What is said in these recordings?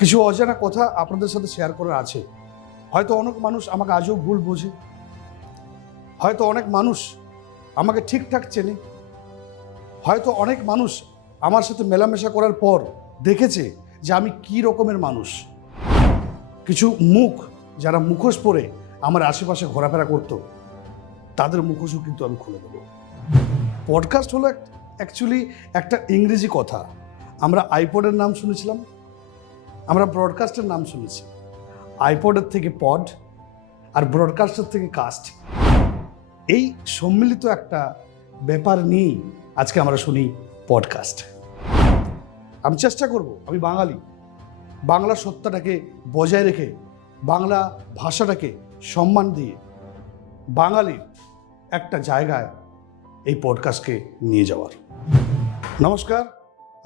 কিছু অজানা কথা আপনাদের সাথে শেয়ার করার আছে। হয়তো অনেক মানুষ আমাকে আজও ভুল বোঝে, হয়তো অনেক মানুষ আমাকে ঠিকঠাক চেনে, হয়তো অনেক মানুষ আমার সাথে মেলামেশা করার পর দেখেছে যে আমি কি রকমের মানুষ। কিছু মুখ যারা মুখোশ পরে আমার আশেপাশে ঘোরাফেরা করতো, তাদের মুখোশও কিন্তু আমি খুলে দেবো। পডকাস্ট হলো অ্যাকচুয়ালি একটা ইংরেজি কথা। আমরা আইপডের নাম শুনেছিলাম, আমরা ব্রডকাস্টের নাম শুনেছি। আইপডের থেকে পড আর ব্রডকাস্টের থেকে কাস্ট, এই সম্মিলিত একটা ব্যাপার নিয়েই আজকে আমরা শুনি পডকাস্ট। আমি চেষ্টা করব, আমি বাঙালি, বাংলা সত্তাটাকে বজায় রেখে বাংলা ভাষাটাকে সম্মান দিয়ে বাঙালির একটা জায়গায় এই পডকাস্টকে নিয়ে যাওয়ার। নমস্কার,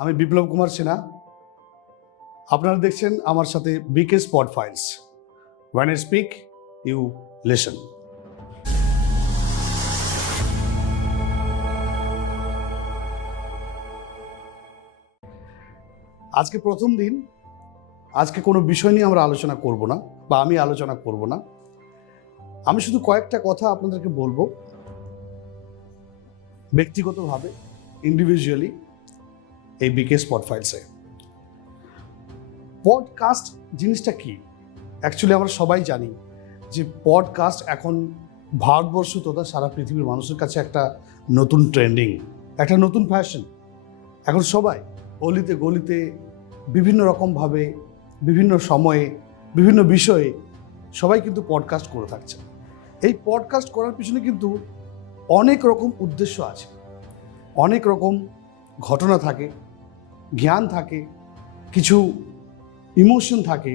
আমি বিপ্লব কুমার সিনহা। আপনারা দেখছেন আমার সাথে BK spot files. When I speak, you listen. আজকে প্রথম দিন, আজকে কোনো বিষয় নিয়ে আমরা আলোচনা করব না, বা আমি আলোচনা করব না। আমি শুধু কয়েকটা কথা আপনাদেরকে বলবো ব্যক্তিগতভাবে, ইন্ডিভিজুয়ালি, এই বিকে স্পট ফাইলসে। পডকাস্ট জিনিসটা কি? অ্যাকচুয়ালি আমরা সবাই জানি যে পডকাস্ট এখন ভারতবর্ষ তথা সারা পৃথিবীর মানুষের কাছে একটা নতুন ট্রেন্ডিং, একটা নতুন ফ্যাশন। এখন সবাই অলিতে গলিতে বিভিন্ন রকমভাবে, বিভিন্ন সময়ে, বিভিন্ন বিষয়ে সবাই কিন্তু পডকাস্ট করে থাকছে। এই পডকাস্ট করার পিছনে কিন্তু অনেক রকম উদ্দেশ্য আছে, অনেক রকম ঘটনা থাকে, জ্ঞান থাকে, কিছু ইমোশন থাকে,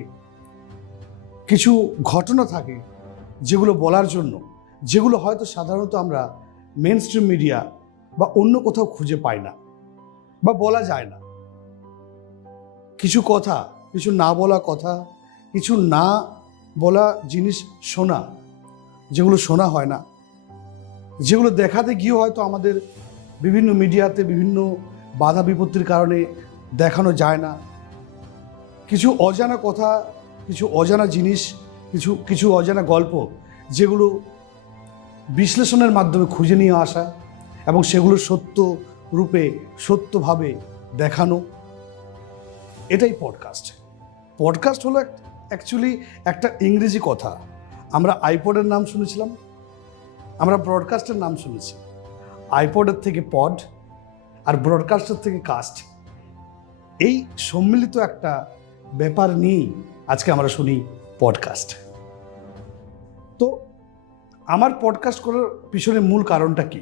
কিছু ঘটনা থাকে যেগুলো বলার জন্য, যেগুলো হয়তো সাধারণত আমরা মেন স্ট্রিম মিডিয়া বা অন্য কোথাও খুঁজে পাই না বা বলা যায় না। কিছু কথা, কিছু না বলা কথা, কিছু না বলা জিনিস শোনা, যেগুলো শোনা হয় না, যেগুলো দেখাতে গিয়ে হয়তো আমাদের বিভিন্ন মিডিয়াতে বিভিন্ন বাধা বিপত্তির কারণে দেখানো যায় না। কিছু অজানা কথা, কিছু অজানা জিনিস, কিছু অজানা গল্প, যেগুলো বিশ্লেষণের মাধ্যমে খুঁজে নিয়ে আসা এবং সেগুলো সত্য রূপে, সত্যভাবে দেখানো, এটাই পডকাস্ট। পডকাস্ট হলো অ্যাকচুয়ালি একটা ইংরেজি কথা। আমরা আইপডের নাম শুনেছিলাম, আমরা ব্রডকাস্টের নাম শুনেছি। আইপডের থেকে পড আর ব্রডকাস্টের থেকে কাস্ট, এই সম্মিলিত একটা ব্যাপার নিয়েই আজকে আমরা শুনি পডকাস্ট। তো আমার পডকাস্ট করার পিছনে মূল কারণটা কি?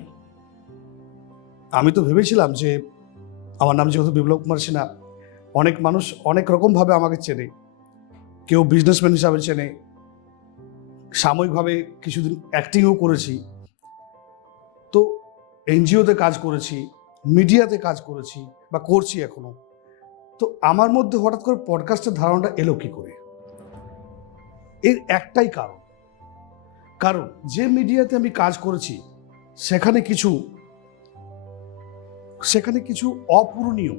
আমি তো ভেবেছিলাম যে আমার নাম যেহেতু বিপ্লব কুমার সিনহা, অনেক মানুষ অনেক রকমভাবে আমাকে চেনে। কেউ বিজনেসম্যান হিসাবে চেনে, সাময়িকভাবে কিছুদিন অ্যাক্টিংও করেছি, তো এনজিওতে কাজ করেছি, মিডিয়াতে কাজ করেছি বা করছি এখনো। তো আমার মধ্যে হঠাৎ করে পডকাস্টের ধারণাটা এলো কী করে? এর একটাই কারণ যে মিডিয়াতে আমি কাজ করেছি সেখানে কিছু অপূরণীয়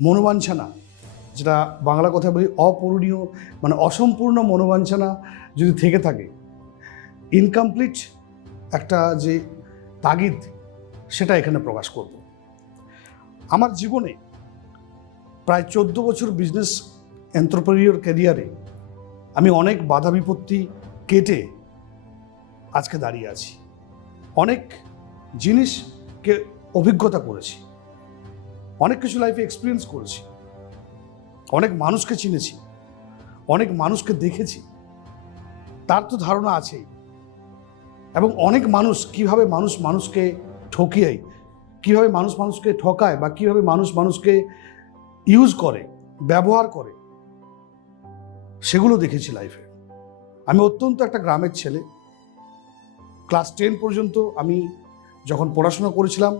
মনোবাঞ্ছনা, যেটা বাংলা কথা বলি অপূরণীয়, মানে অসম্পূর্ণ মনোবাঞ্ছনা যদি থেকে থাকে, ইনকমপ্লিট একটা যে তাগিদ, সেটা এখানে প্রকাশ করব। আমার জীবনে প্রায় 14 বছর বিজনেস এন্টারপ্রেনিউর ক্যারিয়ারে আমি অনেক বাধা বিপত্তি কেটে আজকে দাঁড়িয়ে আছি। অনেক জিনিসকে অভিজ্ঞতা করেছি, অনেক কিছু লাইফে এক্সপিরিয়েন্স করেছি, অনেক মানুষকে চিনেছি, অনেক মানুষকে দেখেছি, তার তো ধারণা আছেই। এবং অনেক মানুষ কীভাবে মানুষকে ঠকিয়ে, কীভাবে মানুষকে ঠকায়, বা কীভাবে মানুষকে ইউজ করে, ব্যবহার করে, সেগুলো দেখেছি লাইফে। আমি অত্যন্ত একটা গ্রামের ছেলে। ক্লাস 10 পর্যন্ত আমি যখন পড়াশোনা করেছিলাম,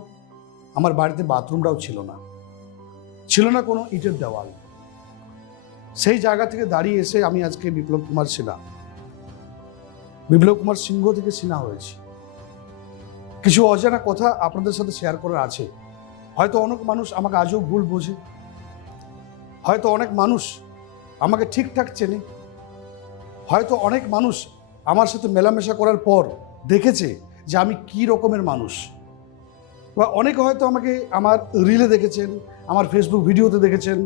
আমার বাড়িতে বাথরুমটাও ছিল না কোনো ইটের দেওয়াল। সেই জায়গা থেকে দাঁড়িয়ে এসে আমি আজকে বিপ্লব কুমার সিংহ থেকে সিনহা হয়েছি। কিছু অজানা কথা আপনাদের সাথে শেয়ার করার আছে। হয়তো অনেক মানুষ আমাকে আজও ভুল বোঝে, হয়তো অনেক মানুষ আমাকে ঠিকঠাক চেনে। হয়তো অনেক মানুষ আমার সাথে মেলামেশা করার পর দেখেছে যে আমি কি রকমের মানুষ, বা অনেকে হয়তো আমাকে আমার রিলে দেখেছেন, আমার ফেসবুক ভিডিওতে দেখেছেন,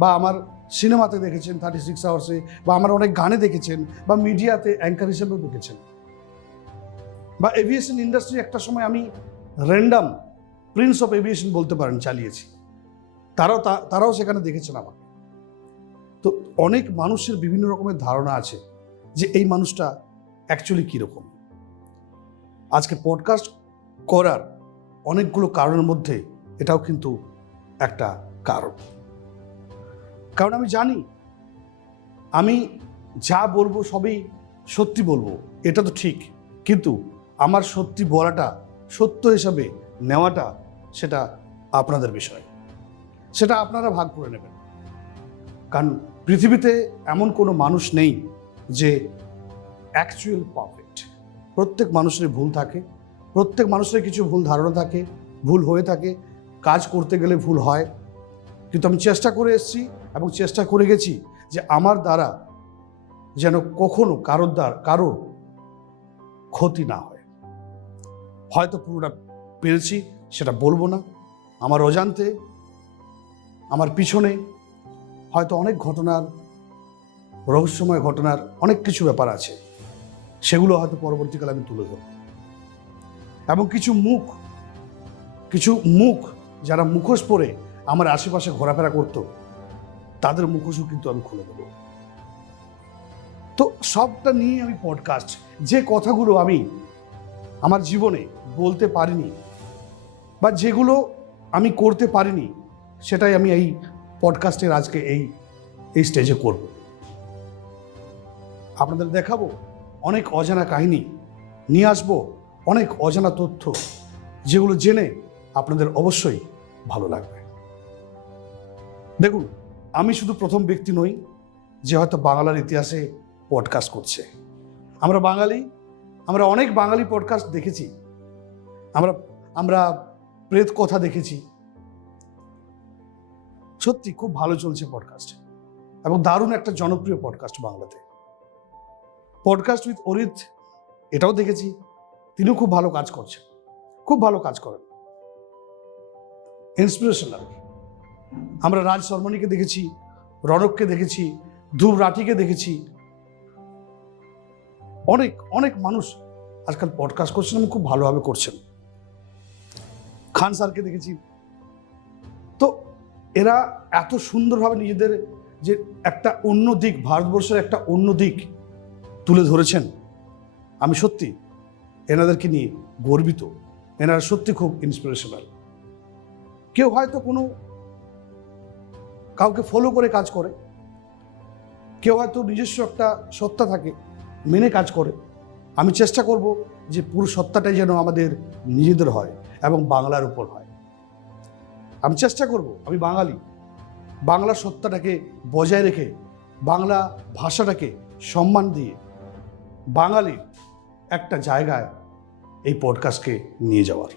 বা আমার সিনেমাতে দেখেছেন 36 আওয়ার্সে, বা আমার অনেক গানে দেখেছেন, বা মিডিয়াতে অ্যাঙ্কার হিসেবেও দেখেছেন, বা এভিয়েশন ইন্ডাস্ট্রি একটা সময় আমি র্যান্ডাম প্রিন্স অফ এভিয়েশন বলতে পারেন চালিয়েছি, তারাও সেখানে দেখেছেন আমাকে। তো অনেক মানুষের বিভিন্ন রকমের ধারণা আছে যে এই মানুষটা অ্যাকচুয়ালি কীরকম। আজকে পডকাস্ট করার অনেকগুলো কারণের মধ্যে এটাও কিন্তু একটা কারণ আমি জানি আমি যা বলবো সবই সত্যি বলবো, এটা তো ঠিক, কিন্তু আমার সত্যি বলাটা, সত্য হিসাবে নেওয়াটা, সেটা আপনাদের বিষয়, সেটা আপনারা ভাগ করে নেবেন। কারণ পৃথিবীতে এমন কোনো মানুষ নেই যে অ্যাকচুয়াল পারফেক্ট। প্রত্যেক মানুষের ভুল থাকে, প্রত্যেক মানুষের কিছু ভুল ধারণা থাকে, ভুল হয়ে থাকে, কাজ করতে গেলে ভুল হয়। কিন্তু আমি চেষ্টা করে এসেছি এবং চেষ্টা করে গেছি যে আমার দ্বারা যেন কখনো কারোর ক্ষতি না হয়। হয়তো পুরোটা পেরেছি, সেটা বলবো না। আমার অজান্তে, আমার পিছনে হয়তো অনেক রহস্যময় ঘটনার অনেক কিছু ব্যাপার আছে, সেগুলো হয়তো পরবর্তীকালে আমি তুলে ধরব। এবং কিছু মুখ যারা মুখোশ পরে আমার আশেপাশে ঘোরাফেরা করতো, তাদের মুখোশও কিন্তু আমি খুলে দেব। তো সবটা নিয়ে আমি পডকাস্ট, যে কথাগুলো আমি আমার জীবনে বলতে পারিনি বা যেগুলো আমি করতে পারিনি, সেটাই আমি এই পডকাস্টের আজকে এই স্টেজে করব। আপনাদের দেখাবো অনেক অজানা কাহিনী, নিয়ে আসবো অনেক অজানা তথ্য, যেগুলো জেনে আপনাদের অবশ্যই ভালো লাগবে। দেখুন, আমি শুধু প্রথম ব্যক্তি নই যে হয়তো বাংলার ইতিহাসে পডকাস্ট করছে। আমরা বাঙালি, আমরা অনেক বাঙালি পডকাস্ট দেখেছি, আমরা প্রেত কথা দেখেছি। সত্যি খুব ভালো চলছে পডকাস্ট, এবং দারুণ একটা জনপ্রিয় পডকাস্ট বাংলাতে। পডকাস্ট উইথ অরিত, এটাও দেখেছি, তিনিও খুব ভালো কাজ করছেন, খুব ভালো কাজ করেন, ইন্সপিরেশনাল। আমরা রাজ শর্মানিকে দেখেছি, রনককে দেখেছি, ধ্রুব রাঠিকে দেখেছি। অনেক মানুষ আজকাল পডকাস্ট করছেন এবং খুব ভালোভাবে করছেন। খান স্যারকে দেখেছি। তো এরা এত সুন্দরভাবে নিজেদের যে একটা অন্য দিক, ভারতবর্ষের একটা অন্য দিক তুলে ধরেছেন, আমি সত্যি এনাদেরকে নিয়ে গর্বিত। এনারা সত্যি খুব ইন্সপিরেশনাল। কেউ হয়তো কাউকে ফলো করে কাজ করে, কেউ হয়তো নিজস্ব একটা সত্তা থাকে, মেনে কাজ করে। আমি চেষ্টা করব যে পুরো সত্তাটাই যেন আমাদের নিজেদের হয় এবং বাংলার উপর হয়। আমি চেষ্টা করব, আমি বাঙালি, বাংলা সত্তাটাকে বজায় রেখে, বাংলা ভাষাটাকে সম্মান দিয়ে বাঙালির একটা জায়গায় এই পডকাস্টকে নিয়ে যাওয়ার।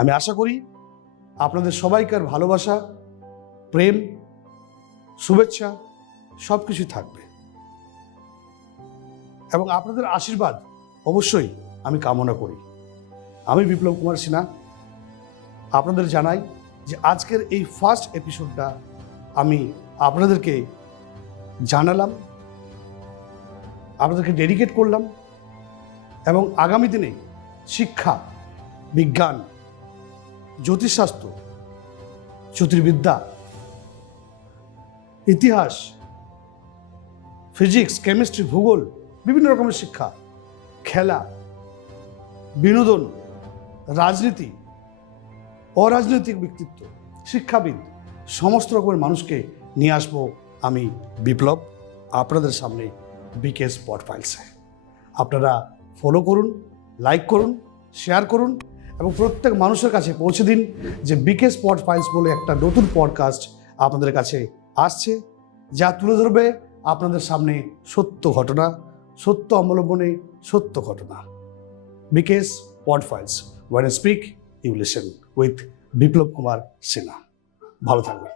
আমি আশা করি আপনাদের সবাইকার ভালোবাসা, প্রেম, শুভেচ্ছা সব কিছুই থাকবে, এবং আপনাদের আশীর্বাদ অবশ্যই আমি কামনা করি। আমি বিপ্লব কুমার সিনহা আপনাদের জানাই যে আজকের এই ফার্স্ট এপিসোডটা আমি আপনাদেরকে জানালাম, আপনাদেরকে ডেডিকেট করলাম, এবং আগামী দিনে শিক্ষা, বিজ্ঞান, জ্যোতিষশাস্ত্র, জ্যোতির্বিদ্যা, ইতিহাস, ফিজিক্স, কেমিস্ট্রি, ভূগোল, বিভিন্ন রকমের শিক্ষা, খেলা, বিনোদন, রাজনীতি, অরাজনৈতিক ব্যক্তিত্ব, শিক্ষাবিদ, সমস্ত রকমের মানুষকে নিয়ে আসবো আমি বিপ্লব আপনাদের সামনে বিকেএস স্পট ফাইলসে। আপনারা ফলো করুন, লাইক করুন, শেয়ার করুন, এবং প্রত্যেক মানুষের কাছে পৌঁছে দিন যে বিকেএস স্পট ফাইলস বলে একটা নতুন পডকাস্ট আপনাদের কাছে আসছে, যা তুলে ধরবে আপনাদের সামনে সত্য ঘটনা, সত্য অবলম্বনে সত্য ঘটনা। BKS spot files, when I speak you listen, with Biplab Kumar Sinha. ভালো থাকবেন।